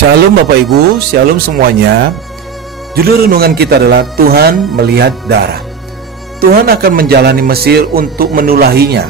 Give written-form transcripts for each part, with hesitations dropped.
Shalom Bapak Ibu, Shalom semuanya. Judul renungan kita adalah Tuhan melihat darah. Tuhan akan menjalani Mesir untuk menulahinya.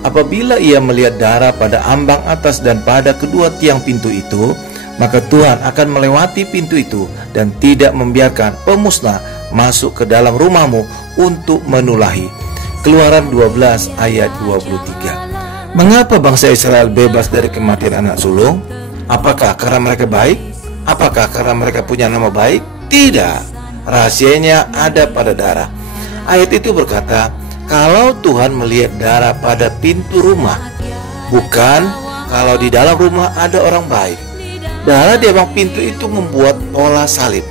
Apabila ia melihat darah pada ambang atas dan pada kedua tiang pintu itu, maka Tuhan akan melewati pintu itu dan tidak membiarkan pemusnah masuk ke dalam rumahmu untuk menulahi. Keluaran 12 ayat 23. Mengapa bangsa Israel bebas dari kematian anak sulung? Apakah karena mereka baik? Apakah karena mereka punya nama baik? Tidak. Rahasianya ada pada darah. Ayat itu berkata, kalau Tuhan melihat darah pada pintu rumah, bukan kalau di dalam rumah ada orang baik. Darah di ambang pintu itu membuat pola salib.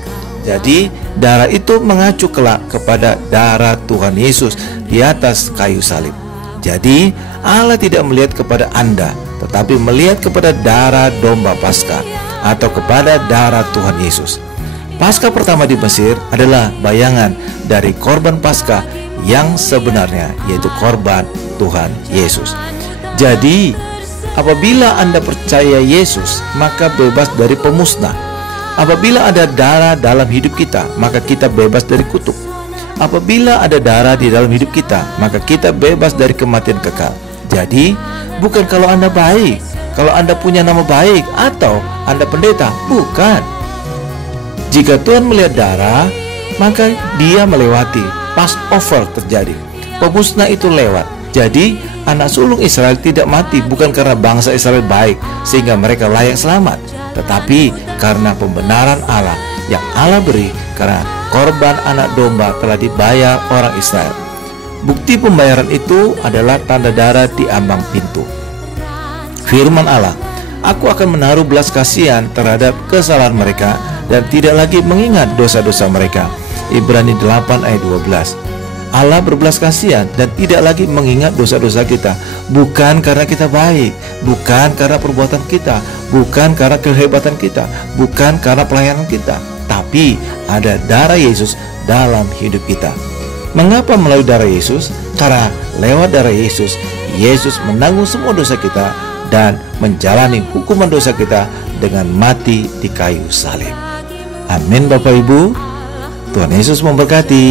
Jadi darah itu mengacu kelak kepada darah Tuhan Yesus di atas kayu salib. Jadi Allah tidak melihat kepada Anda, tetapi melihat kepada darah domba Paskah atau kepada darah Tuhan Yesus. Paskah pertama di Mesir adalah bayangan dari korban Paskah yang sebenarnya, yaitu korban Tuhan Yesus. Jadi apabila Anda percaya Yesus, maka bebas dari pemusnah. Apabila ada darah dalam hidup kita, maka kita bebas dari kutuk. Apabila ada darah di dalam hidup kita, maka kita bebas dari kematian kekal. Jadi bukan kalau Anda baik, kalau Anda punya nama baik, atau Anda pendeta, bukan. Jika Tuhan melihat darah, maka dia melewati. Passover terjadi, pemusnah itu lewat. Jadi anak sulung Israel tidak mati bukan karena bangsa Israel baik sehingga mereka layak selamat, tetapi karena pembenaran Allah yang Allah beri karena korban anak domba telah dibayar orang Israel. Bukti pembayaran itu adalah tanda darah di ambang pintu. Firman Allah, aku akan menaruh belas kasihan terhadap kesalahan mereka dan tidak lagi mengingat dosa-dosa mereka. Ibrani 8 ayat 12. Allah berbelas kasihan dan tidak lagi mengingat dosa-dosa kita, bukan karena kita baik, bukan karena perbuatan kita, bukan karena kehebatan kita, bukan karena pelayanan kita, tapi ada darah Yesus dalam hidup kita. Mengapa melalui darah Yesus? Karena lewat darah Yesus, Yesus menanggung semua dosa kita dan menjalani hukuman dosa kita dengan mati di kayu salib. Amin Bapak Ibu. Tuhan Yesus memberkati.